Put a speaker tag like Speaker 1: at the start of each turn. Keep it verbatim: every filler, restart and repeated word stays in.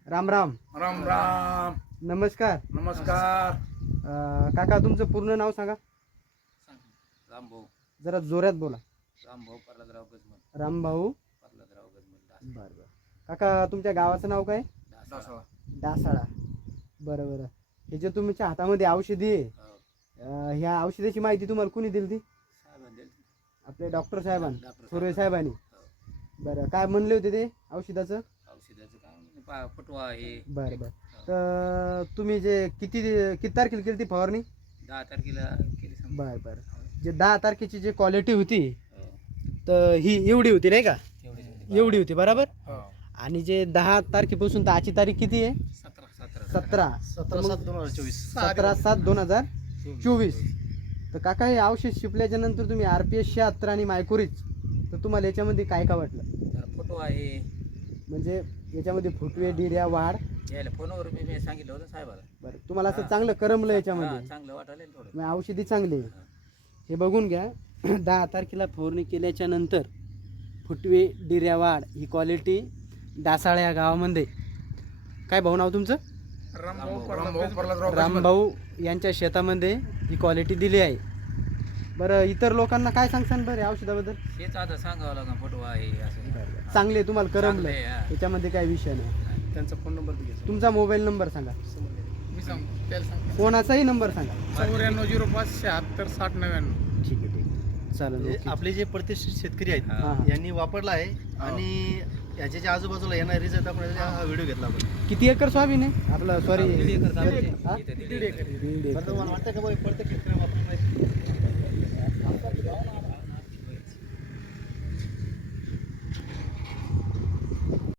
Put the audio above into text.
Speaker 1: राम राम.
Speaker 2: राम राम.
Speaker 1: नमस्कार.
Speaker 2: नमस्कार.
Speaker 1: अं, काका तुमचं पूर्ण नाव सांगा.
Speaker 3: रामभाऊ
Speaker 1: जरा जोरात बोला.
Speaker 3: रामभाऊ पर्वतराव गजमल
Speaker 1: रामभाऊ.
Speaker 3: पर्वतराव गजमल
Speaker 1: बरं बरं. काका तुमच्या गावाचं नाव काय?
Speaker 2: दासाळा.
Speaker 1: डासाळा. बरं बरं. हे जे तुमच्या हातामध्ये औषधी आहे,
Speaker 3: हो.
Speaker 1: अं, ह्या औषधाची माहिती तुम्हाला कोणी दिली ती?
Speaker 3: साहेबांनी दिली होती.
Speaker 1: आपले डॉक्टर साहेबांनी,
Speaker 3: डॉक्टर
Speaker 1: थोरवे साहेबांनी.
Speaker 3: हो.
Speaker 1: बरं, काय म्हणले होते ते औषधाचं?
Speaker 3: औषधाचं काय म्हणजे पा फुटवा आहे.
Speaker 1: बरं बरं. तर तुम्ही जे किती किती तारखेला केली ती फवारणी?
Speaker 3: दहा तारखेला केली समजा.
Speaker 1: बरं बरं. जे दहा तारखेची जी क्वालिटी होती
Speaker 3: हो.
Speaker 1: तर ही एवढी होती नाही का?
Speaker 3: तेवढीच होती.
Speaker 1: एवढी होती बरोबर.
Speaker 2: हो.
Speaker 1: आणि जे दहा तारखेपासून तर आजची तारीख किती आहे?
Speaker 3: सतरा सतरा
Speaker 1: सतरा.
Speaker 2: सतरा सात दोन हजार चोवीस.
Speaker 1: सतरा सात दोन हजार चोवीस. तर काका हे औषध शिपल्याच्या नंतर तुम्ही आर पी एस शहात्तर आणि मायकोरीच, तर तुम्हाला याच्यामध्ये काय काय वाटलं?
Speaker 3: जरा फुटवा आहे.
Speaker 1: म्हणजे याच्यामध्ये फुटवे डिऱ्या वाढ.
Speaker 3: यायला फोनवर मी मी सांगितलं होतं साहेबाला.
Speaker 1: बरं, तुम्हाला असं चांगलं करमलं
Speaker 3: हा,
Speaker 1: याच्यामध्ये?
Speaker 3: चांगलं वाटायला ना थोडं.
Speaker 1: मग औषधी चांगली आहे. हे बघून घ्या. दहा तारखेला फवारणी केल्याच्या नंतर फुटवे डिऱ्या वाढ ही क्वालिटी डासाळा या गावामध्ये. काय भाऊ नाव तुमचं?
Speaker 2: रामभाऊ पर्वतराव.
Speaker 1: रामभाऊ यांच्या शेतामध्ये ही क्वालिटी दिली आहे. बरं, इतर लोकांना काय सांगसान बरं या औषधाबद्दल?
Speaker 3: हेच आता सांगावं लागेल फुटवा आहे असं.
Speaker 1: चांगले तुम्हाला करमलं
Speaker 3: चांगलं आहे, हा.
Speaker 1: याच्यामध्ये काही विषय नाही.
Speaker 2: त्यांचा फोन नंबर बी घ्यायचा.
Speaker 1: तुमचा मोबाईल नंबर सांगा.
Speaker 2: मी सांगतो त्याला सांगतो.
Speaker 1: कोणाचाही नंबर सांगा.
Speaker 2: चौऱ्याण्णव झिरो पाच शहात्तर साठ नव्याण्णव.
Speaker 1: ठीक आहे ठीक आहे चालेल.
Speaker 4: म्हणजे
Speaker 1: ओके.
Speaker 4: आपले जे प्रतिष्ठित शेतकरी आहेत
Speaker 1: हा.
Speaker 4: यांनी वापरला आहे आणि याच्या ज्या आजूबाजूला येणारे रिझल्ट आपण याचा हा व्हिडिओ घेतला आपण.
Speaker 1: किती एकर सोयाबीन आहे आपलं? सॉरी
Speaker 3: दीड एकर
Speaker 1: हा?
Speaker 3: इथं दीड एकर.
Speaker 1: दीड एकर.
Speaker 4: बरं, तुम्हाला वाटतं का बाबा प्रत्येक शेतकरी वापरला पाहिजे?